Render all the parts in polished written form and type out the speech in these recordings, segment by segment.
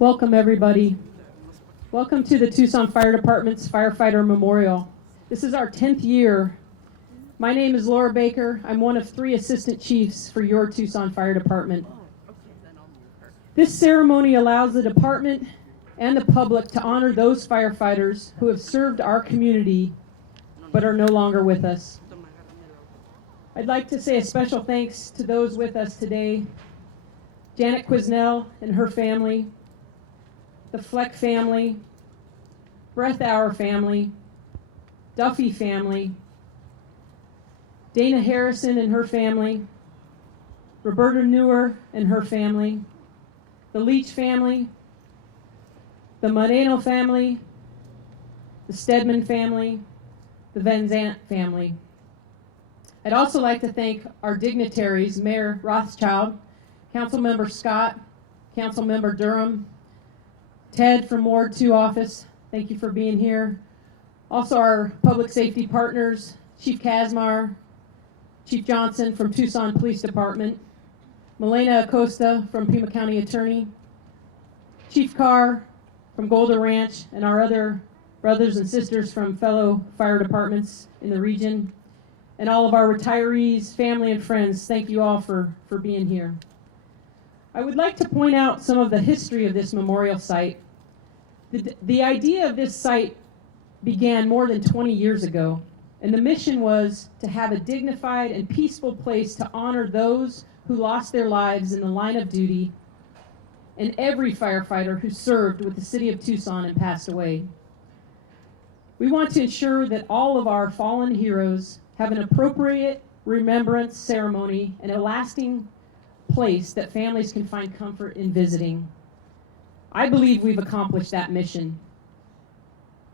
Welcome, everybody. Welcome to the Tucson Fire Department's Firefighter Memorial. This is our 10th year. My name is Laura Baker. I'm one of 3 assistant chiefs for your Tucson Fire Department. This ceremony allows the department and the public to honor those firefighters who have served our community but are no longer with us. I'd like to say a special thanks to those with us today. Janet Quisnell and her family, the Fleck family, Breathauer family, Duffy family, Dana Harrison and her family, Roberta Newer and her family, the Leach family, the Moreno family, the Stedman family, the Van Zant family. I'd also like to thank our dignitaries, Mayor Rothschild, Councilmember Scott, Councilmember Durham, Ted from Ward 2 office, thank you for being here. Also our public safety partners, Chief Kazmar, Chief Johnson from Tucson Police Department, Milena Acosta from Pima County Attorney, Chief Carr from Golden Ranch, and our other brothers and sisters from fellow fire departments in the region, and all of our retirees, family, and friends, thank you all for being here. I would like to point out some of the history of this memorial site. The idea of this site began more than 20 years ago, and the mission was to have a dignified and peaceful place to honor those who lost their lives in the line of duty and every firefighter who served with the city of Tucson and passed away. We want to ensure that all of our fallen heroes have an appropriate remembrance ceremony and a lasting place that families can find comfort in visiting. I believe we've accomplished that mission.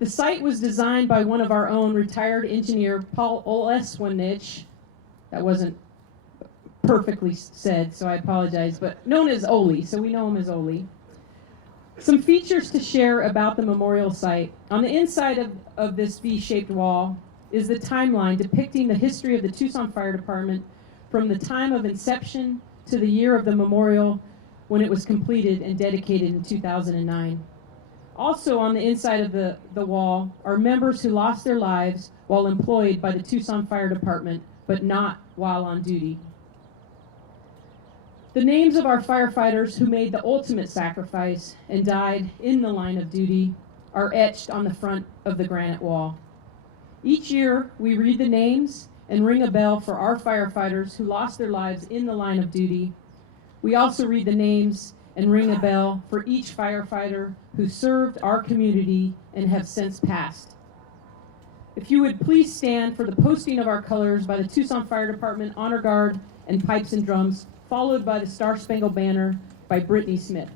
The site was designed by one of our own retired engineer, Paul Oleswanich. That wasn't perfectly said, so I apologize, but known as Oli, so we know him as Oli. Some features to share about the memorial site. On the inside of this V-shaped wall is the timeline depicting the history of the Tucson Fire Department from the time of inception to the year of the memorial when it was completed and dedicated in 2009. Also on the inside of the wall are members who lost their lives while employed by the Tucson Fire Department, but not while on duty. The names of our firefighters who made the ultimate sacrifice and died in the line of duty are etched on the front of the granite wall. Each year, we read the names and ring a bell for our firefighters who lost their lives in the line of duty. We also read the names and ring a bell for each firefighter who served our community and have since passed. If you would please stand for the posting of our colors by the Tucson Fire Department Honor Guard and Pipes and Drums, followed by the Star Spangled Banner by Brittany Smith.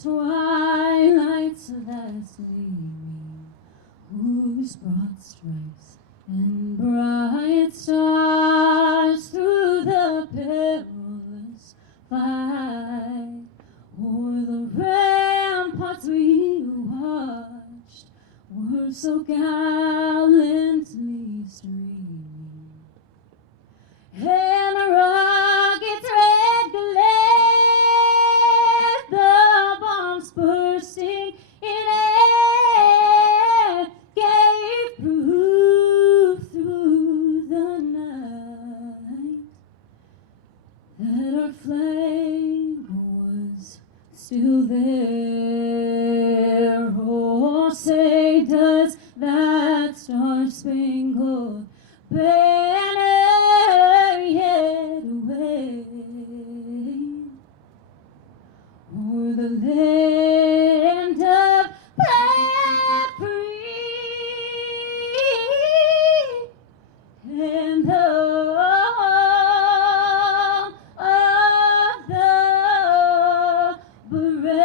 twilight's last gleaming, whose broad stripes and bright stars through the perilous fight, o'er the ramparts we watched, were so gallantly streaming, and the rocket's red glare, the bombs bursting in air, gave proof through the night that our flag was still there. Oh, say does that star-spangled banner yet wave o'er the land of the free and the home of the brave.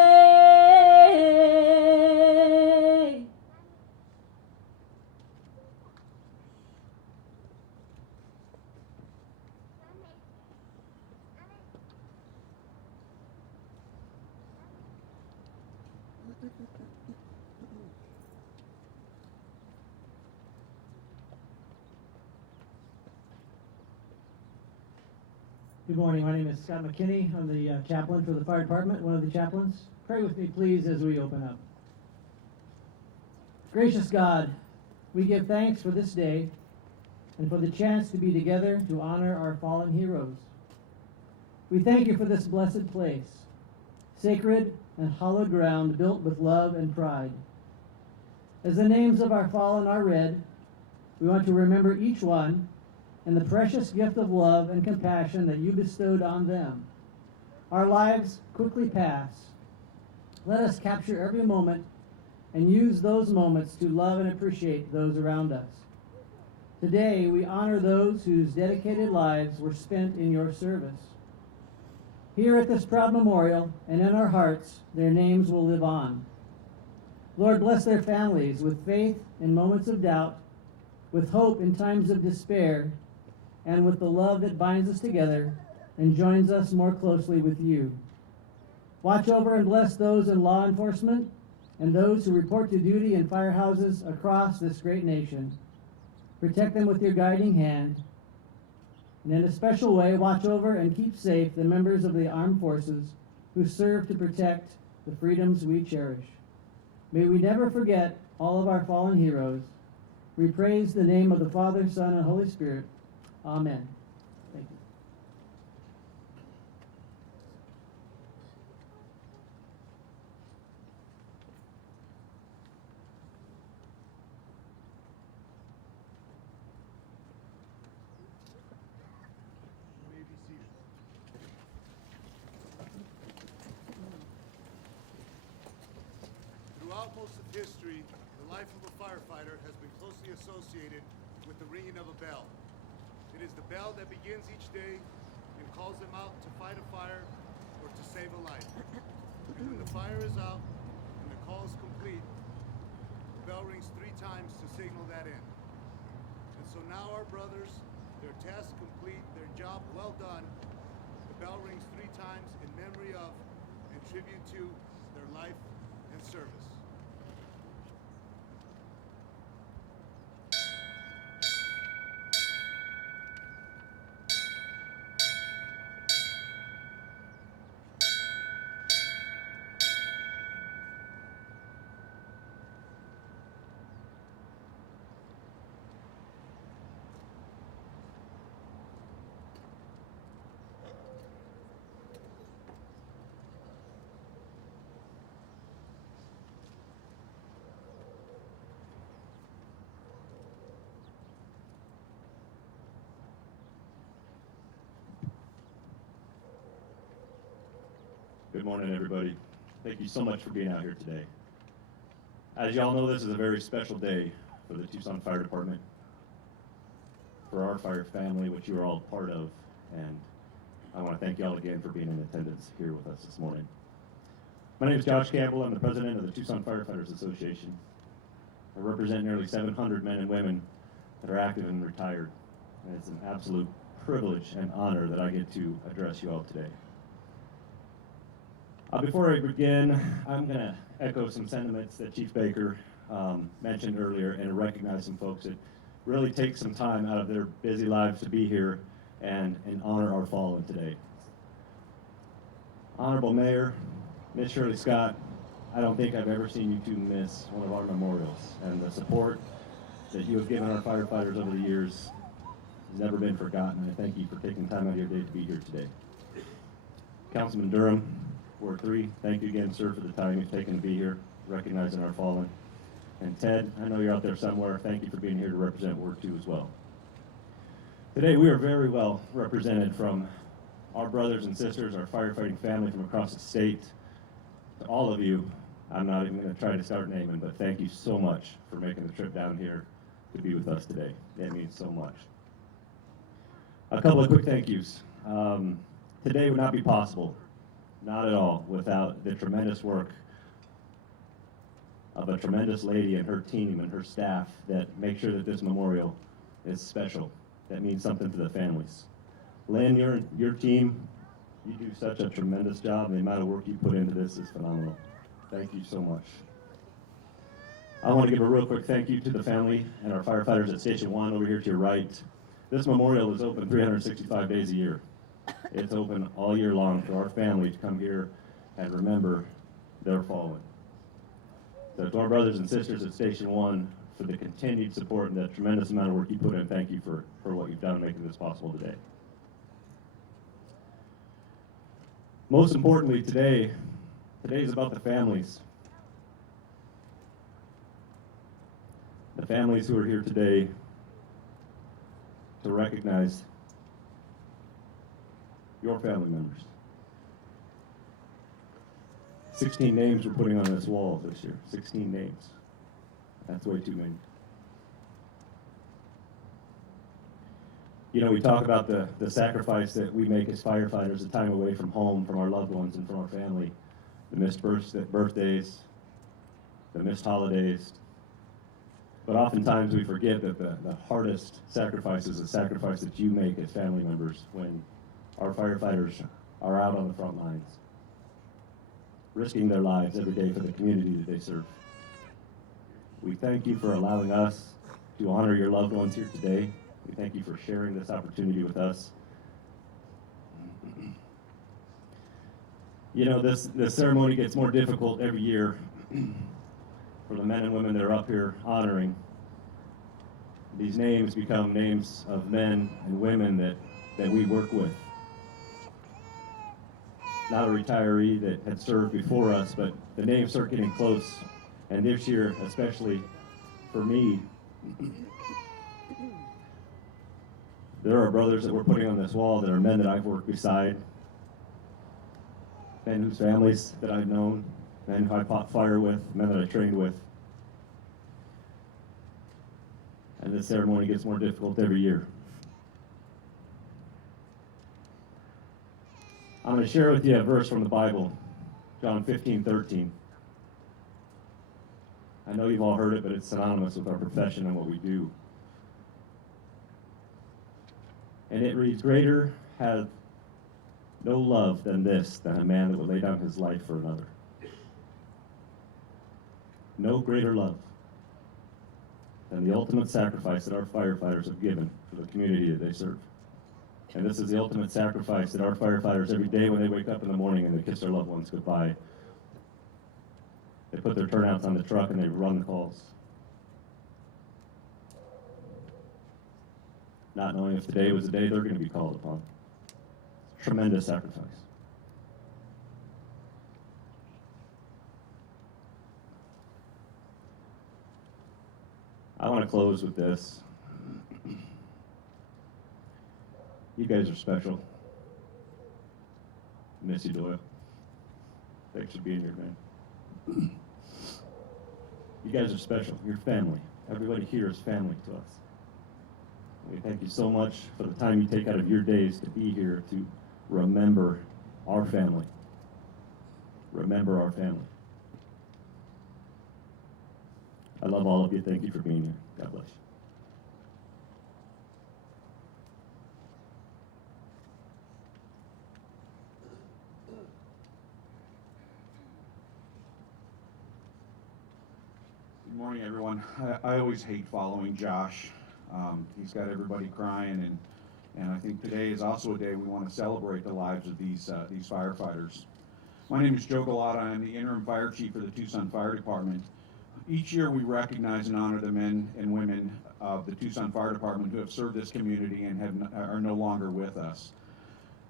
Good morning. My name is Scott McKinney. I'm the chaplain for the fire department, one of the chaplains. Pray with me, please, as we open up. Gracious God, we give thanks for this day and for the chance to be together to honor our fallen heroes. We thank you for this blessed place, sacred and hallowed ground built with love and pride. As the names of our fallen are read, we want to remember each one and the precious gift of love and compassion that you bestowed on them. Our lives quickly pass. Let us capture every moment and use those moments to love and appreciate those around us. Today, we honor those whose dedicated lives were spent in your service. Here at this proud memorial and in our hearts, their names will live on. Lord, bless their families with faith in moments of doubt, with hope in times of despair, and with the love that binds us together and joins us more closely with you. Watch over and bless those in law enforcement and those who report to duty in firehouses across this great nation. Protect them with your guiding hand. And in a special way, watch over and keep safe the members of the armed forces who serve to protect the freedoms we cherish. May we never forget all of our fallen heroes. We praise the name of the Father, Son, and Holy Spirit. Amen. Thank you. You may be seated. Throughout most of history, the life of a firefighter has been closely associated with the ringing of a bell. It is the bell that begins each day and calls them out to fight a fire or to save a life. And when the fire is out and the call is complete, the bell rings 3 times to signal that end. And so now our brothers, their task complete, their job well done, the bell rings 3 times in memory of and tribute to their life and service. Good morning, everybody. Thank you so much for being out here today. As y'all know, this is a very special day for the Tucson Fire Department, for our fire family, which you are all part of, and I want to thank y'all again for being in attendance here with us this morning. My name is Josh Campbell. I'm the president of the Tucson Firefighters Association. I represent nearly 700 men and women that are active and retired. And it's an absolute privilege and honor that I get to address you all today. Before I begin, I'm going to echo some sentiments that Chief Baker mentioned earlier and recognize some folks that really take some time out of their busy lives to be here and honor our fallen today. Honorable Mayor, Ms. Shirley Scott, I don't think I've ever seen you two miss one of our memorials, and the support that you have given our firefighters over the years has never been forgotten. I thank you for taking time out of your day to be here today. Councilman Durham, Ward 3, thank you again, sir, for the time you've taken to be here, recognizing our fallen. And Ted, I know you're out there somewhere. Thank you for being here to represent Ward 2 as well. Today, we are very well represented from our brothers and sisters, our firefighting family from across the state. To all of you, I'm not even going to try to start naming, but thank you so much for making the trip down here to be with us today. That means so much. A couple of quick thank yous. Today would not be possible, not at all, without the tremendous work of a tremendous lady and her team and her staff that make sure that this memorial is special. That means something to the families. Lynn, your team, you do such a tremendous job, and the amount of work you put into this is phenomenal. Thank you so much. I want to give a real quick thank you to the family and our firefighters at Station 1 over here to your right. This memorial is open 365 days a year. It's open all year long for our family to come here and remember their fallen. So to our brothers and sisters at Station 1, for the continued support and the tremendous amount of work you put in, thank you for what you've done making this possible today. Most importantly today is about the families. The families who are here today to recognize your family members. 16 names we're putting on this wall this year. 16 names. That's way too many. You know, we talk about the sacrifice that we make as firefighters, the time away from home, from our loved ones and from our family, the missed birthdays, the missed holidays. But oftentimes we forget that the hardest sacrifice is the sacrifice that you make as family members when our firefighters are out on the front lines, risking their lives every day for the community that they serve. We thank you for allowing us to honor your loved ones here today. We thank you for sharing this opportunity with us. You know, this ceremony gets more difficult every year for the men and women that are up here honoring. These names become names of men and women that we work with. Not a retiree that had served before us, but the names start getting close. And this year, especially for me, there are brothers that we're putting on this wall that are men that I've worked beside, men whose families that I've known, men who I fought fire with, men that I trained with. And this ceremony gets more difficult every year. I'm going to share with you a verse from the Bible, John 15:13. I know you've all heard it, but it's synonymous with our profession and what we do. And it reads, "Greater hath no love than this, than a man that would lay down his life for another." No greater love than the ultimate sacrifice that our firefighters have given for the community that they serve. And this is the ultimate sacrifice that our firefighters, every day when they wake up in the morning and they kiss their loved ones goodbye, they put their turnouts on the truck and they run the calls. Not knowing if today was the day they're going to be called upon. Tremendous sacrifice. I want to close with this. You guys are special. Miss you, Doyle. Thanks for being here, man. You guys are special. You're family. Everybody here is family to us. We thank you so much for the time you take out of your days to be here to remember our family. remember our family. I love all of you. Thank you for being here. God bless you. Good morning, everyone. I always hate following Josh. He's got everybody crying, and I think today is also a day we want to celebrate the lives of these firefighters. My name is Joe Galata. I'm the interim fire chief for the Tucson Fire Department. Each year we recognize and honor the men and women of the Tucson Fire Department who have served this community and are no longer with us.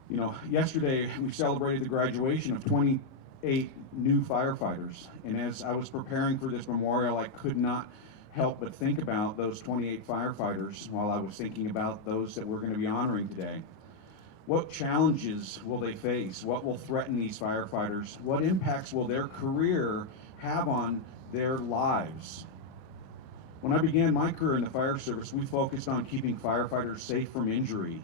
You know, yesterday we celebrated the graduation of 28 new firefighters, and as I was preparing for this memorial, I could not help but think about those 28 firefighters while I was thinking about those that we're going to be honoring today. What challenges will they face? What will threaten these firefighters? What impacts will their career have on their lives? When I began my career in the fire service, we focused on keeping firefighters safe from injury.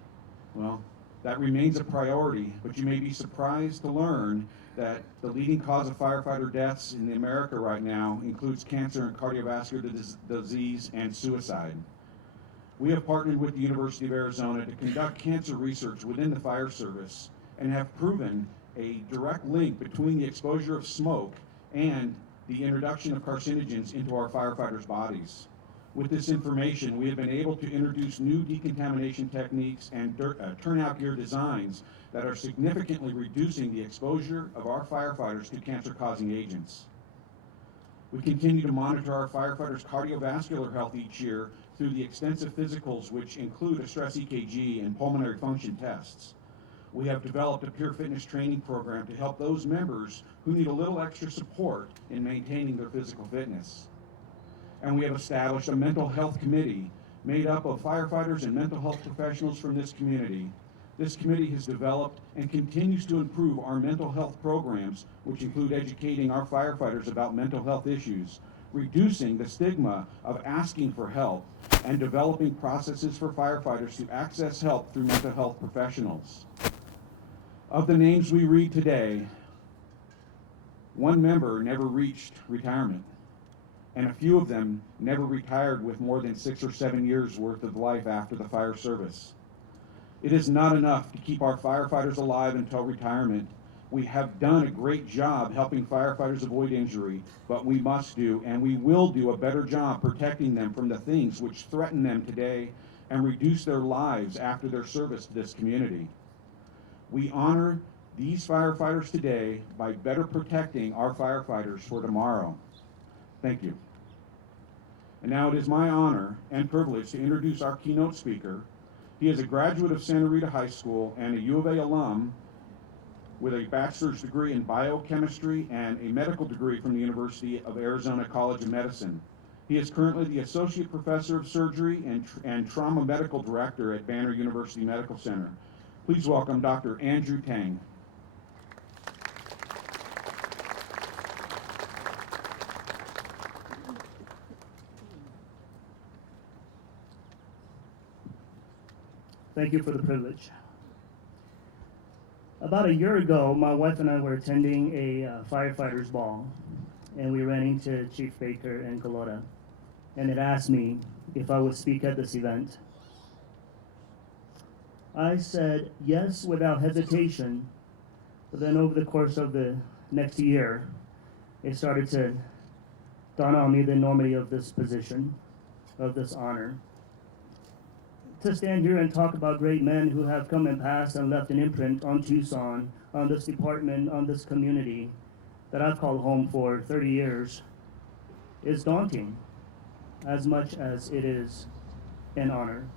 Well, that remains a priority, but you may be surprised to learn that the leading cause of firefighter deaths in America right now includes cancer and cardiovascular disease and suicide. We have partnered with the University of Arizona to conduct cancer research within the fire service and have proven a direct link between the exposure of smoke and the introduction of carcinogens into our firefighters' bodies. With this information, we have been able to introduce new decontamination techniques and turnout gear designs that are significantly reducing the exposure of our firefighters to cancer-causing agents. We continue to monitor our firefighters' cardiovascular health each year through the extensive physicals, which include a stress EKG and pulmonary function tests. We have developed a peer fitness training program to help those members who need a little extra support in maintaining their physical fitness. And we have established a mental health committee made up of firefighters and mental health professionals from this community. This committee has developed and continues to improve our mental health programs, which include educating our firefighters about mental health issues, reducing the stigma of asking for help, and developing processes for firefighters to access help through mental health professionals. Of the names we read today, one member never reached retirement, and a few of them never retired with more than 6 or 7 years worth of life after the fire service. It is not enough to keep our firefighters alive until retirement. We have done a great job helping firefighters avoid injury, but we must do, and we will do, a better job protecting them from the things which threaten them today and reduce their lives after their service to this community. We honor these firefighters today by better protecting our firefighters for tomorrow. Thank you. And now it is my honor and privilege to introduce our keynote speaker. He is a graduate of Santa Rita High School and a U of A alum with a bachelor's degree in biochemistry and a medical degree from the University of Arizona College of Medicine. He is currently the Associate Professor of Surgery and Trauma Medical Director at Banner University Medical Center. Please welcome Dr. Andrew Tang. Thank you for the privilege. About a year ago, my wife and I were attending a firefighters ball, and we ran into Chief Baker and Galota, and it asked me if I would speak at this event. I said yes without hesitation, but then over the course of the next year, it started to dawn on me the enormity of this position, of this honor. To stand here and talk about great men who have come and passed and left an imprint on Tucson, on this department, on this community that I've called home for 30 years is daunting as much as it is an honor.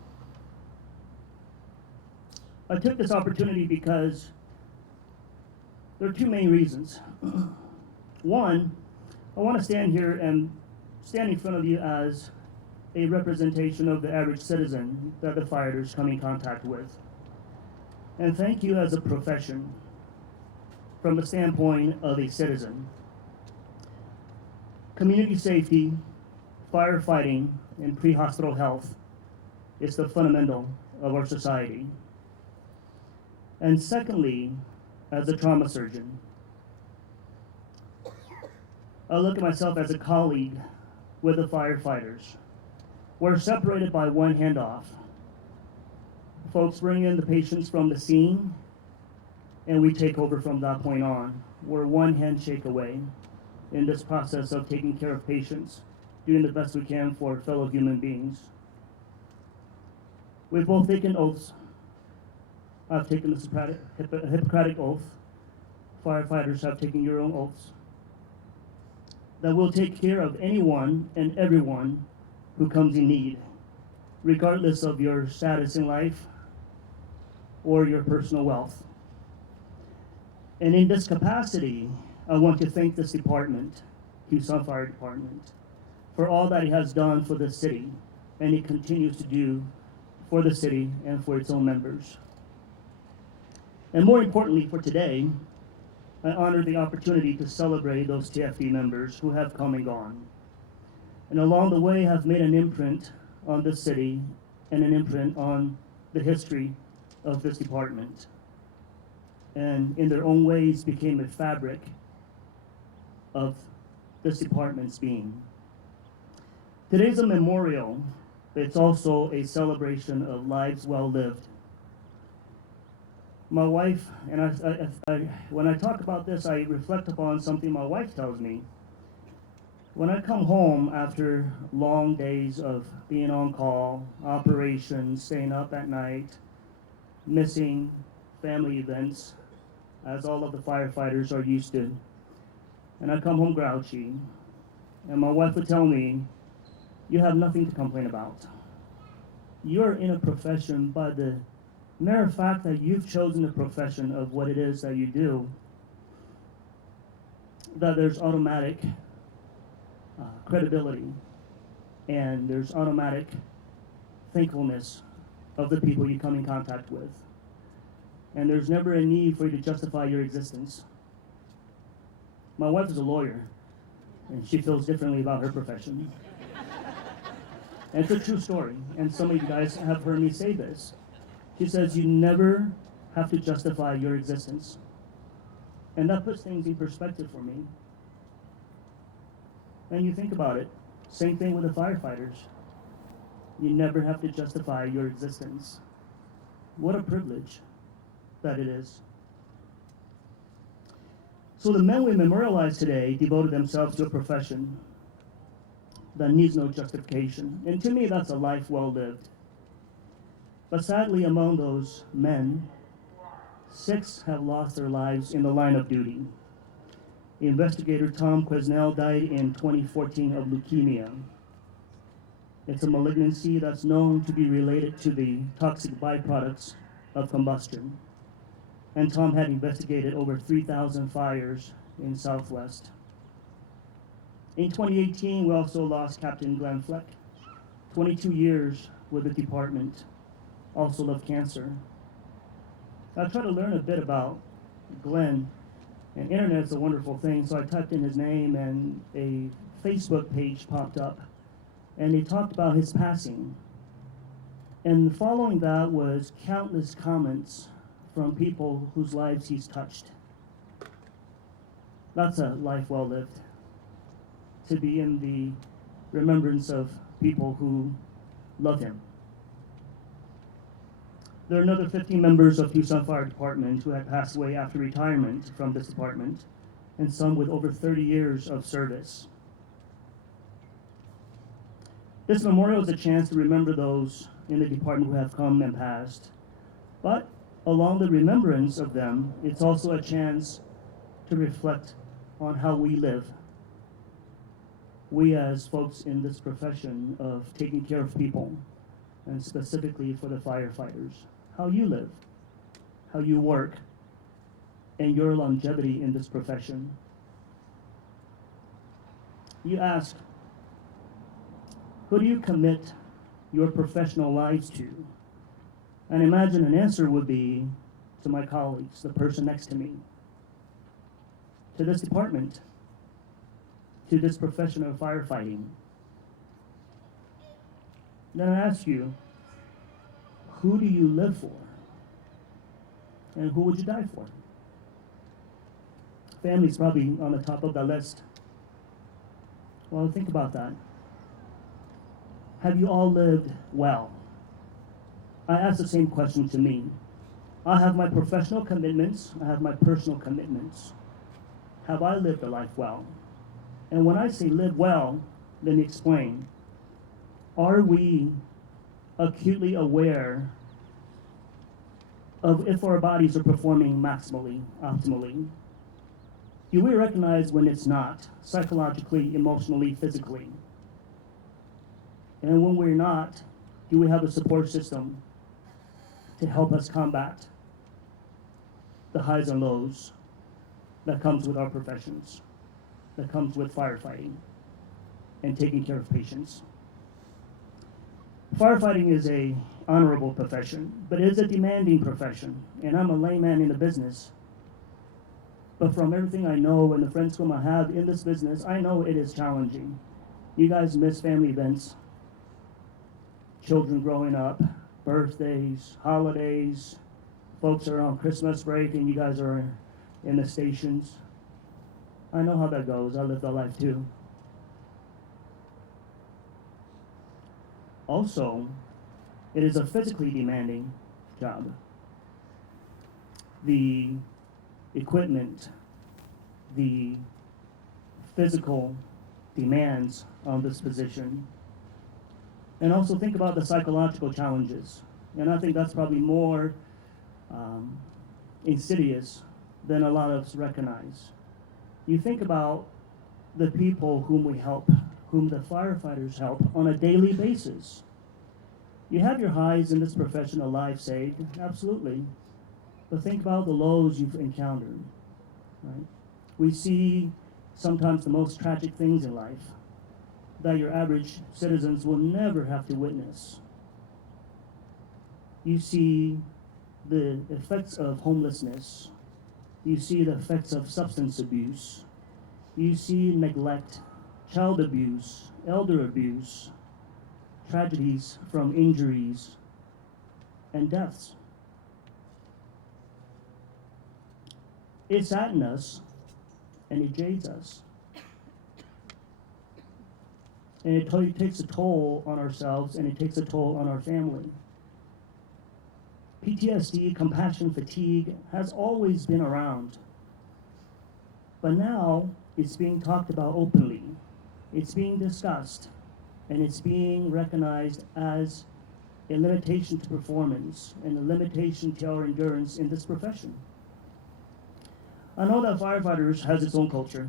I took this opportunity because there are two main reasons. One, I want to stand here and stand in front of you as a representation of the average citizen that the firefighters come in contact with. And thank you as a profession from the standpoint of a citizen. Community safety, firefighting, and pre-hospital health is the fundamental of our society. And secondly, as a trauma surgeon, I look at myself as a colleague with the firefighters. We're separated by one handoff. Folks bring in the patients from the scene, and we take over from that point on. We're one handshake away in this process of taking care of patients, doing the best we can for fellow human beings. We've both taken oaths. I've taken the Hippocratic oath. Firefighters have taken your own oaths. That we'll take care of anyone and everyone who comes in need, regardless of your status in life or your personal wealth. And in this capacity, I want to thank this department, Tucson Fire Department, for all that it has done for the city, and it continues to do for the city and for its own members. And more importantly for today, I honor the opportunity to celebrate those TFD members who have come and gone, and along the way have made an imprint on the city and an imprint on the history of this department, and in their own ways became a fabric of this department's being. Today's a memorial, but it's also a celebration of lives well lived. My wife, and when I talk about this, I reflect upon something my wife tells me. When I come home after long days of being on call, operations, staying up at night, missing family events, as all of the firefighters are used to, and I come home grouchy, and my wife would tell me, "You have nothing to complain about. You're in a profession by the mere fact that you've chosen the profession of what it is that you do, that there's automatic credibility, and there's automatic thankfulness of the people you come in contact with. And there's never a need for you to justify your existence." My wife is a lawyer, and she feels differently about her profession. And it's a true story, and some of you guys have heard me say this. She says, "You never have to justify your existence." And that puts things in perspective for me. And you think about it, same thing with the firefighters. You never have to justify your existence. What a privilege that it is. So the men we memorialize today devoted themselves to a profession that needs no justification. And to me, that's a life well lived. But sadly, among those men, 6 have lost their lives in the line of duty. Investigator Tom Quesnel died in 2014 of leukemia. It's a malignancy that's known to be related to the toxic byproducts of combustion. And Tom had investigated over 3,000 fires in Southwest. In 2018, we also lost Captain Glenn Fleck, 22 years with the department, also of cancer. I tried to learn a bit about Glenn, and internet is a wonderful thing, so I typed in his name and a Facebook page popped up, and they talked about his passing. And following that was countless comments from people whose lives he's touched. That's a life well lived, to be in the remembrance of people who love him. There are another 15 members of Tucson Fire Department who had passed away after retirement from this department, and some with over 30 years of service. This memorial is a chance to remember those in the department who have come and passed. But along the remembrance of them, it's also a chance to reflect on how we live. We as folks in this profession of taking care of people, and specifically for the firefighters, how you live, how you work, and your longevity in this profession. You ask, who do you commit your professional lives to? And imagine an answer would be to my colleagues, the person next to me, to this department, to this profession of firefighting. Then I ask you, who do you live for? And who would you die for? Family's probably on the top of the list. Well, think about that. Have you all lived well? I ask the same question to me. I have my professional commitments, I have my personal commitments. Have I lived a life well? And when I say live well, let me explain. Are we acutely aware of if our bodies are performing maximally, optimally? Do we recognize when it's not, psychologically, emotionally, physically? And when we're not, do we have a support system to help us combat the highs and lows that comes with our professions, that comes with firefighting and taking care of patients? Firefighting is a honorable profession, but it is a demanding profession, and I'm a layman in the business. But from everything I know and the friends whom I have in this business, I know it is challenging. You guys miss family events, children growing up, birthdays, holidays, folks are on Christmas break and you guys are in the stations. I know how that goes. I lived that life too. Also, it is a physically demanding job. The equipment, the physical demands on this position, and also think about the psychological challenges. And I think that's probably more insidious than a lot of us recognize. You think about the people whom we help, whom the firefighters help on a daily basis. You have your highs in this profession, a life saved, absolutely. But think about the lows you've encountered, right? We see sometimes the most tragic things in life that your average citizens will never have to witness. You see the effects of homelessness. You see the effects of substance abuse. You see neglect, child abuse, elder abuse, tragedies from injuries, and deaths. It saddens us and it jades us. And it totally takes a toll on ourselves and it takes a toll on our family. PTSD, compassion fatigue, has always been around. But now it's being talked about openly. It's being discussed. And it's being recognized as a limitation to performance and a limitation to our endurance in this profession. I know that firefighters has its own culture.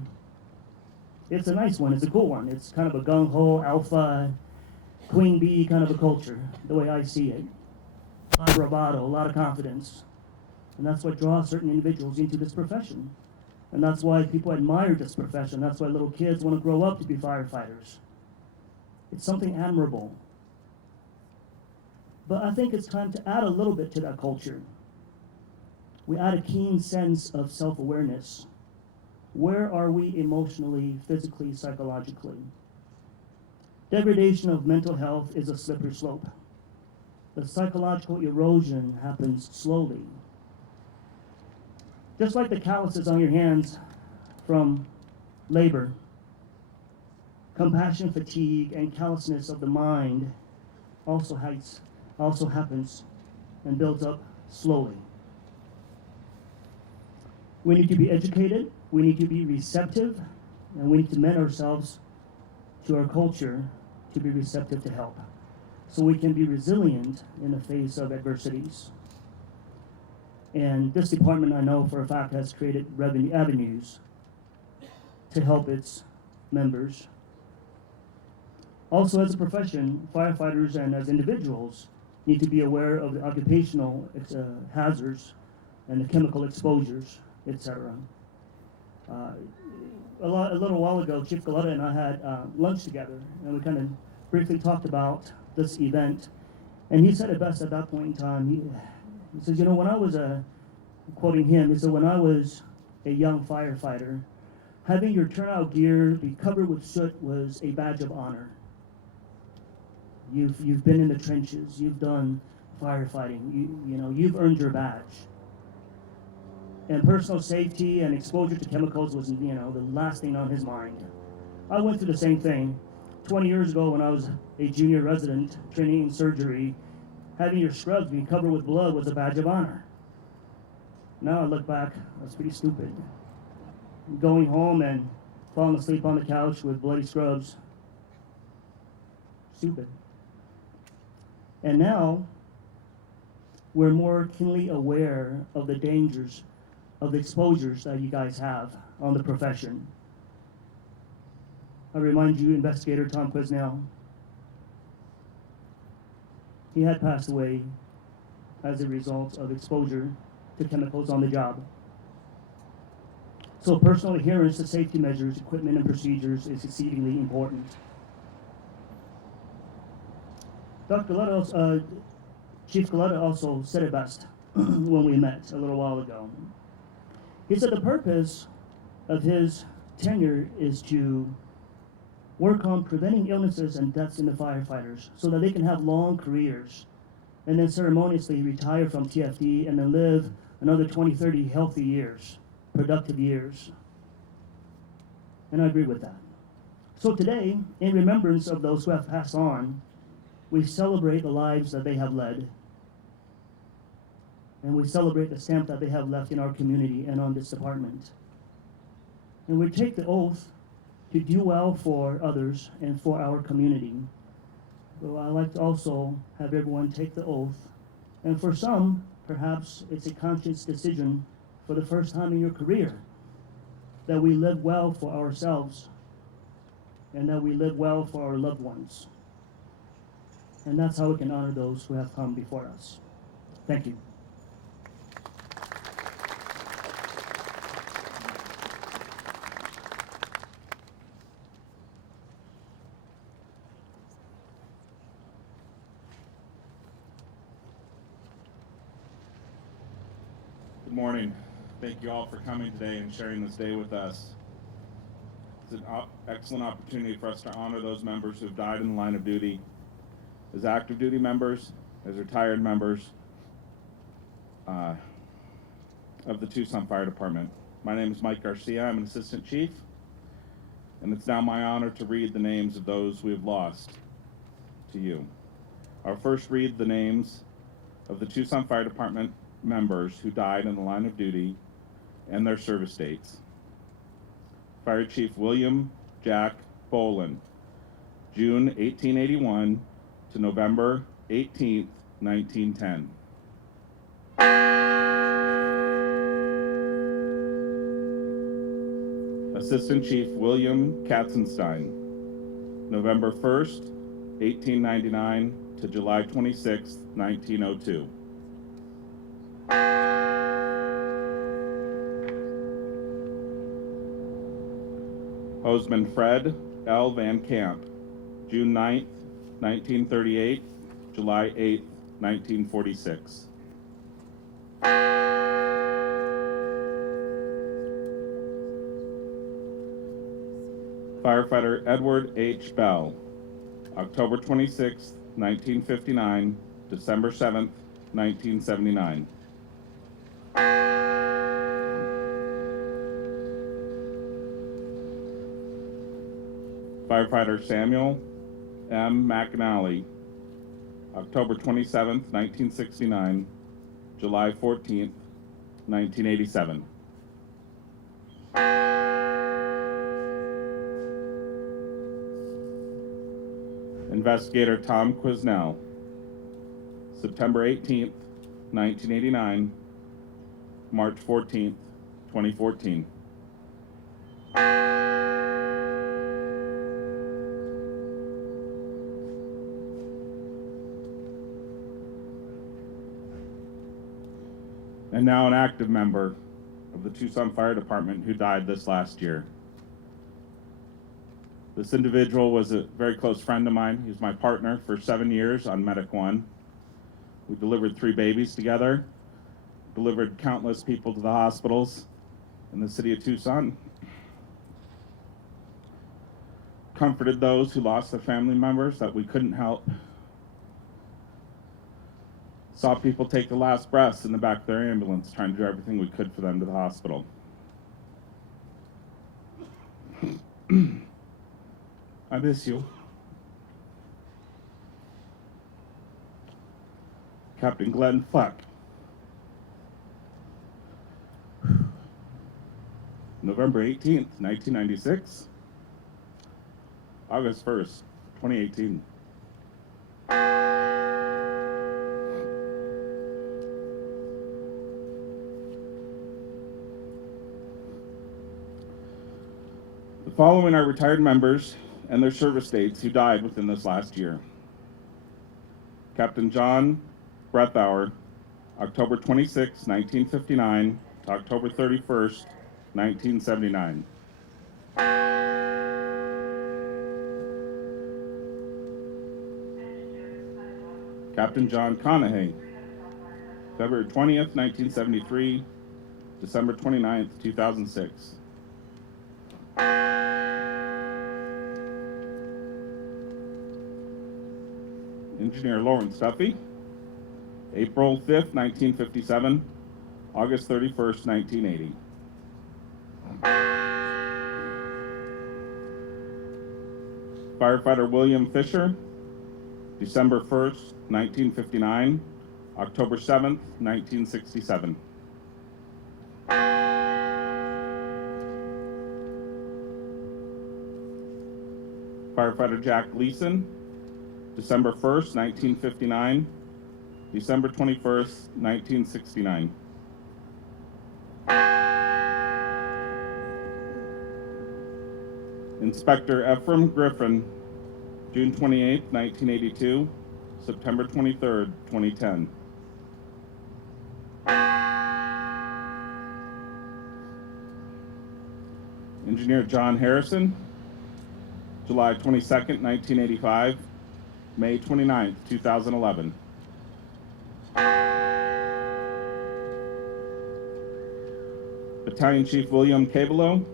It's a nice one, it's a cool one. It's kind of a gung-ho, alpha, queen bee kind of a culture, the way I see it. A lot of bravado, a lot of confidence. And that's what draws certain individuals into this profession. And that's why people admire this profession. That's why little kids want to grow up to be firefighters. It's something admirable. But I think it's time to add a little bit to that culture. We add a keen sense of self-awareness. Where are we emotionally, physically, psychologically? Degradation of mental health is a slippery slope. The psychological erosion happens slowly. Just like the calluses on your hands from labor, compassion fatigue and callousness of the mind also happens and builds up slowly. We need to be educated, we need to be receptive, and we need to mend ourselves to our culture to be receptive to help, so we can be resilient in the face of adversities. And this department, I know for a fact, has created revenue avenues to help its members. Also, as a profession, firefighters and as individuals need to be aware of the occupational hazards and the chemical exposures, etc. A little while ago, Chief Galetta and I had lunch together, and we kind of briefly talked about this event. And he said it best at that point in time. He says, you know, when I was, quoting him, he said, when I was a young firefighter, having your turnout gear be covered with soot was a badge of honor. You've been in the trenches, you've done firefighting, you know, you've earned your badge. And personal safety and exposure to chemicals was, you know, the last thing on his mind. I went through the same thing. 20 years ago, when I was a junior resident training in surgery, having your scrubs being covered with blood was a badge of honor. Now I look back, that's pretty stupid. Going home and falling asleep on the couch with bloody scrubs, stupid. And now, we're more keenly aware of the dangers, of the exposures that you guys have on the profession. I remind you, Investigator Tom Quisnell, he had passed away as a result of exposure to chemicals on the job. So personal adherence to safety measures, equipment, and procedures is exceedingly important. Chief Galetta also said it best when we met a little while ago. He said the purpose of his tenure is to work on preventing illnesses and deaths in the firefighters so that they can have long careers and then ceremoniously retire from TFD and then live another 20, 30 healthy years, productive years. And I agree with that. So today, in remembrance of those who have passed on, we celebrate the lives that they have led. And we celebrate the stamp that they have left in our community and on this department. And we take the oath to do well for others and for our community. So I like to also have everyone take the oath. And for some, perhaps it's a conscious decision for the first time in your career that we live well for ourselves and that we live well for our loved ones. And that's how we can honor those who have come before us. Thank you. Good morning. Thank you all for coming today and sharing this day with us. It's an excellent opportunity for us to honor those members who have died in the line of duty, as active duty members, as retired members of the Tucson Fire Department. My name is Mike Garcia. I'm an assistant chief, and it's now my honor to read the names of those we have lost to you. I'll first read the names of the Tucson Fire Department members who died in the line of duty and their service dates. Fire Chief William Jack Boland, June 1881 to November 18th, 1910. Assistant Chief William Katzenstein, November 1st, 1899 to July 26th, 1902. Hoseman Fred L. Van Camp, June 9th, 1938, July 8th, 1946. Firefighter Edward H. Bell, October 26th, 1959, December 7th, 1979. Firefighter Samuel M. McAnally, October 27th, 1969, July 14th, 1987. Investigator Tom Quisnell, September 18th, 1989, March 14th, 2014. And now an active member of the Tucson Fire Department who died this last year. This individual was a very close friend of mine. He was my partner for 7 years on Medic One. We delivered 3 babies together, delivered countless people to the hospitals in the city of Tucson, comforted those who lost their family members that we couldn't help, saw people take the last breaths in the back of their ambulance, trying to do everything we could for them to the hospital. I miss you. Captain Glenn Fleck. November 18th, 1996. August 1st, 2018. The following are retired members and their service dates who died within this last year. Captain John Brethauer, October 26, 1959 to October 31st, 1979. Captain John Conahay, February 20th, 1973, December 29th, 2006. Engineer Lawrence Duffy, April 5th, 1957, August 31st, 1980. Firefighter William Fisher, December 1st, 1959, October 7th, 1967. Firefighter Jack Gleason, December 1st, 1959, December 21st, 1969. Inspector Ephraim Griffin, June 28, 1982, September 23, 2010. Engineer John Harrison, July 22, 1985, May 29, 2011. Battalion Chief William Cabello,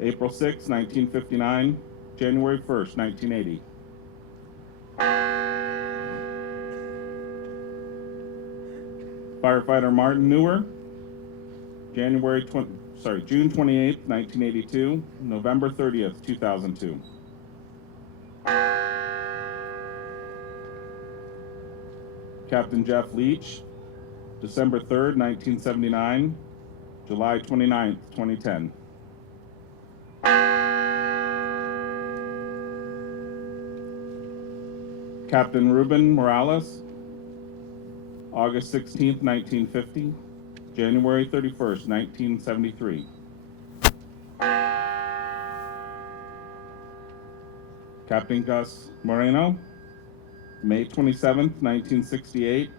April 6, 1959, January 1st, 1980. Firefighter Martin Newer, June 28, 1982, November 30th, 2002. Captain Jeff Leach, December 3rd, 1979, July 29th, 2010. Captain Ruben Morales, August 16th, 1950, January 31st, 1973. Captain Gus Moreno, May 27th, 1968,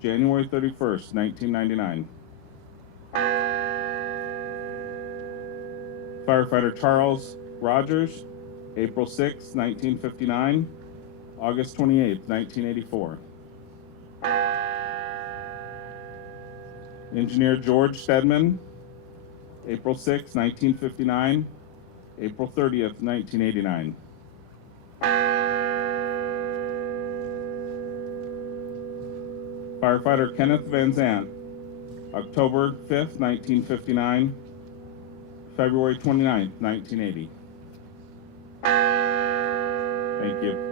January 31st, 1999. Firefighter Charles Rogers, April 6, 1959, August 28, 1984. Engineer George Stedman, April 6, 1959, April 30th, 1989. Firefighter Kenneth Van Zant, October 5th, 1959, February 29th, 1980. Thank you.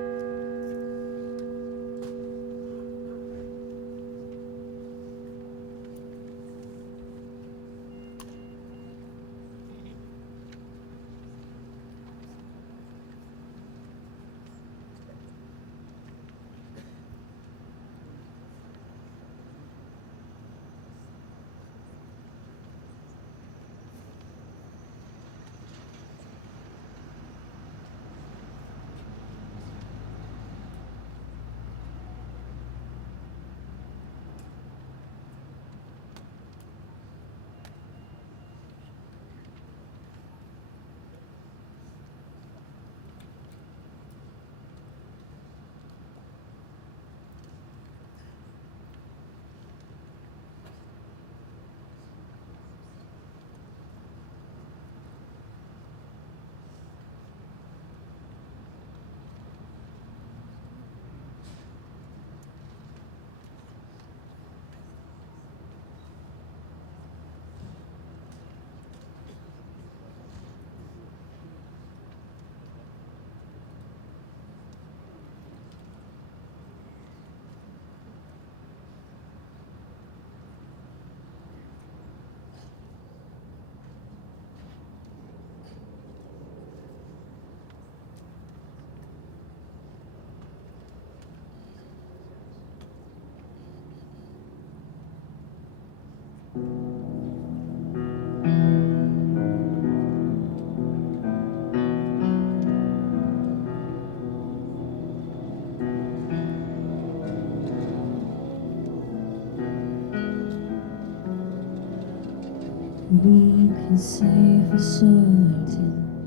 Who can say for certain?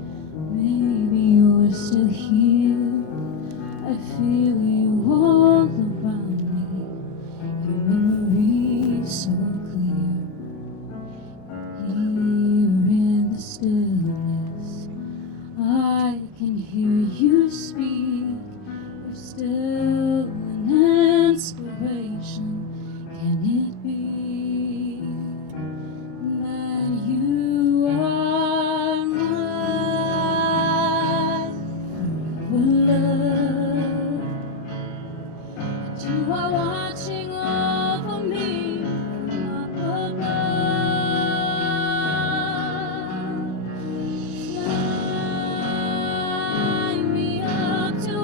Maybe you're still here. I feel you all around me. Your memory so clear. Here in the stillness, I can hear you speak. You're still an inspiration. Can it be that you are my forever love? That you are watching over me from up above. Fly me up to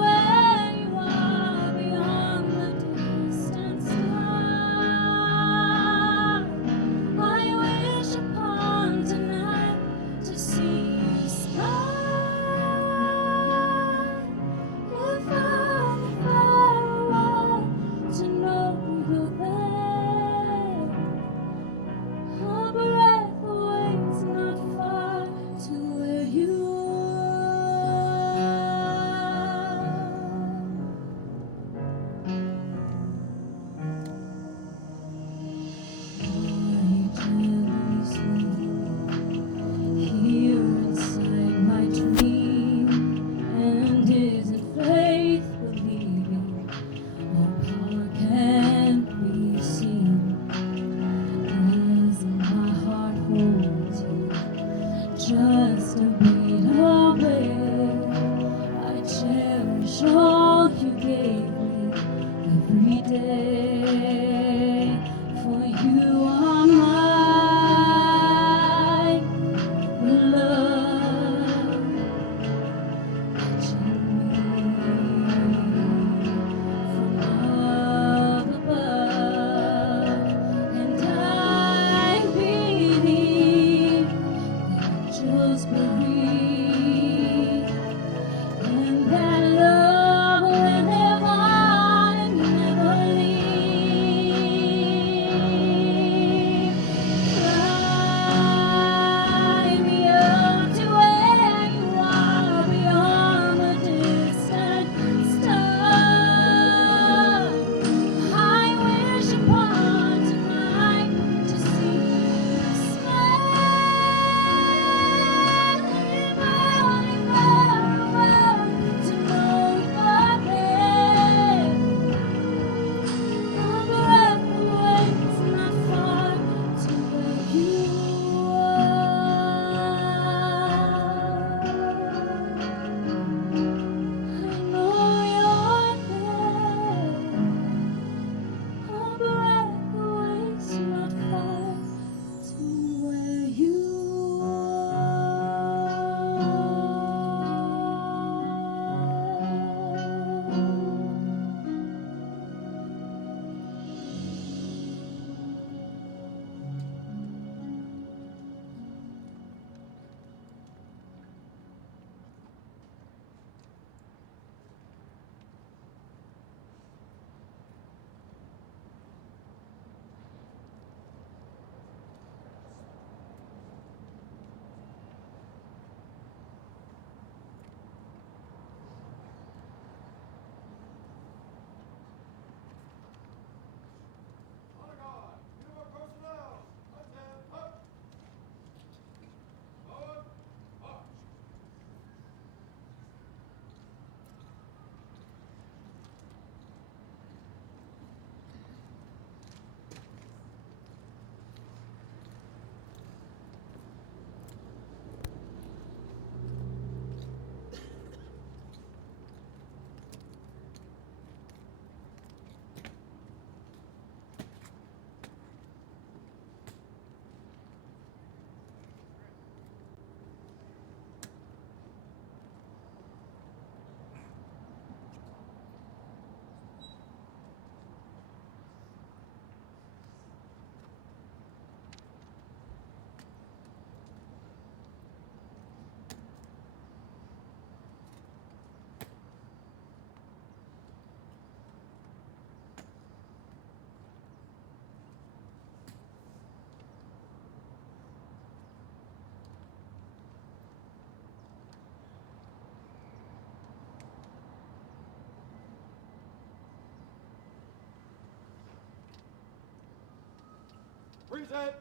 present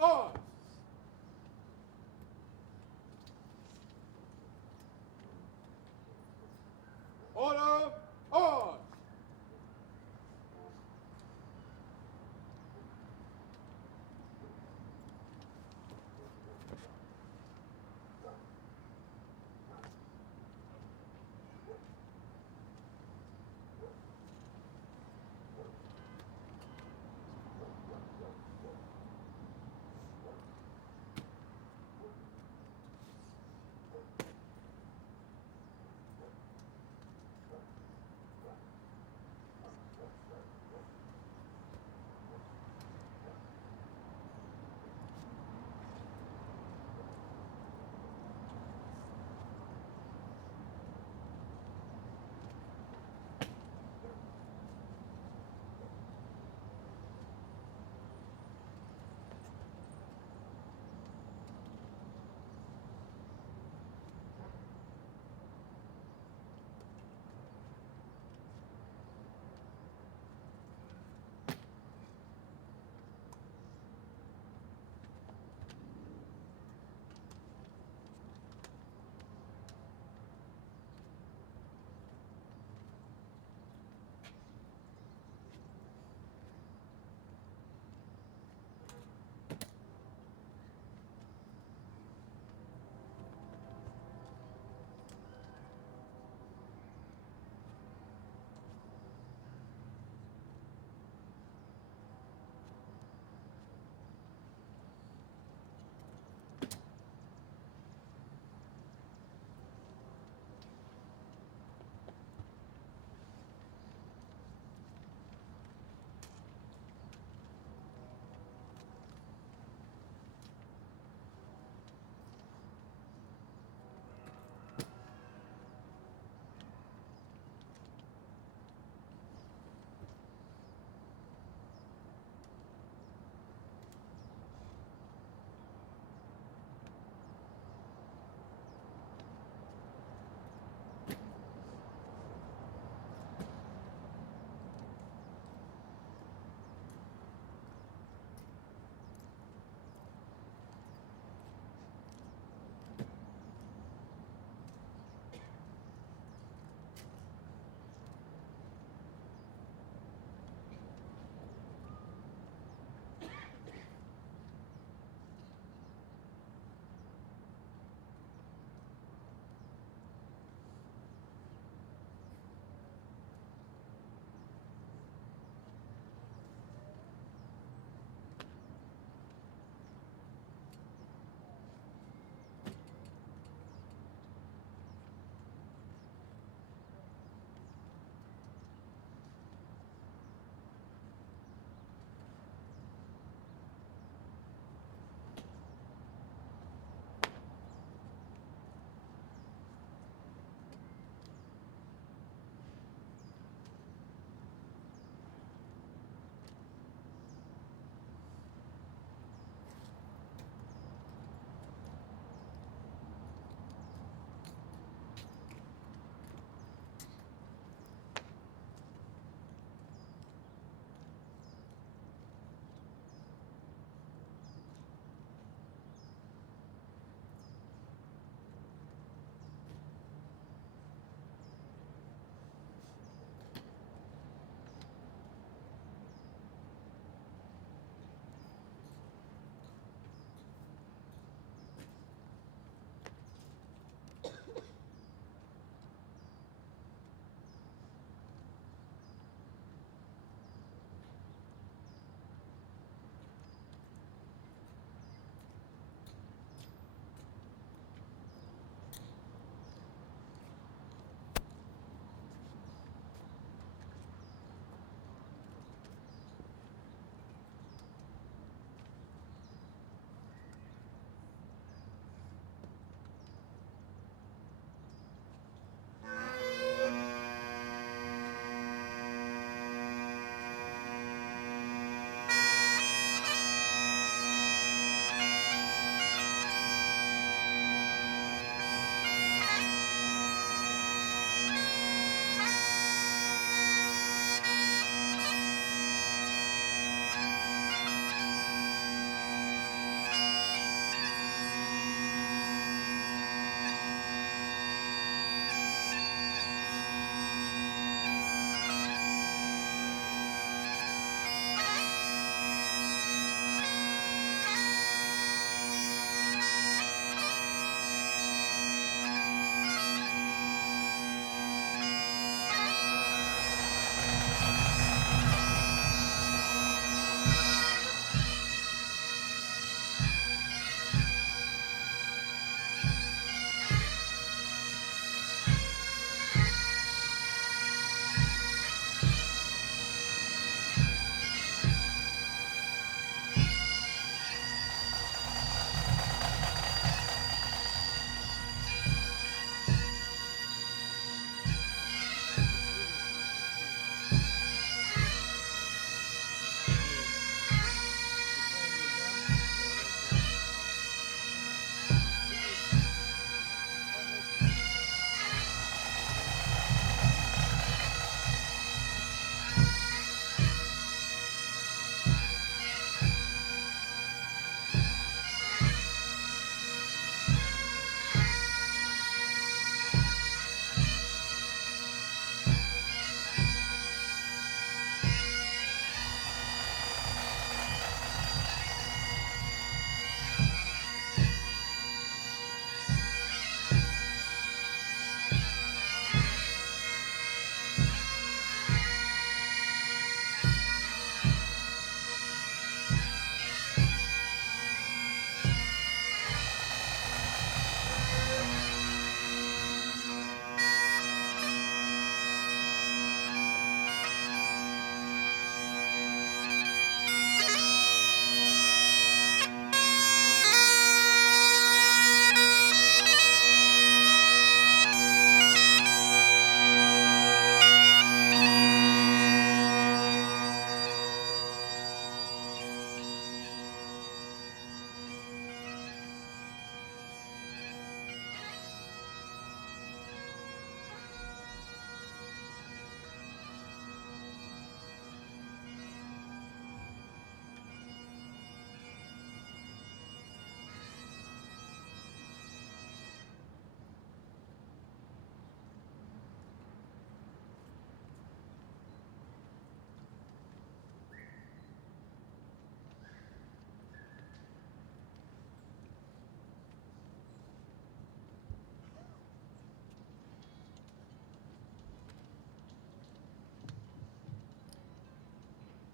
arms. Order, arms.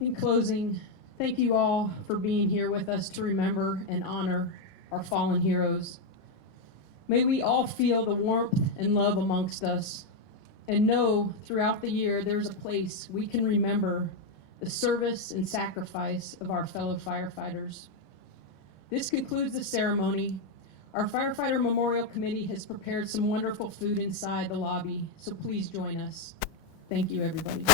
In closing, thank you all for being here with us to remember and honor our fallen heroes. May we all feel the warmth and love amongst us and know throughout the year there's a place we can remember the service and sacrifice of our fellow firefighters. This concludes the ceremony. Our Firefighter Memorial Committee has prepared some wonderful food inside the lobby, so please join us. Thank you, everybody.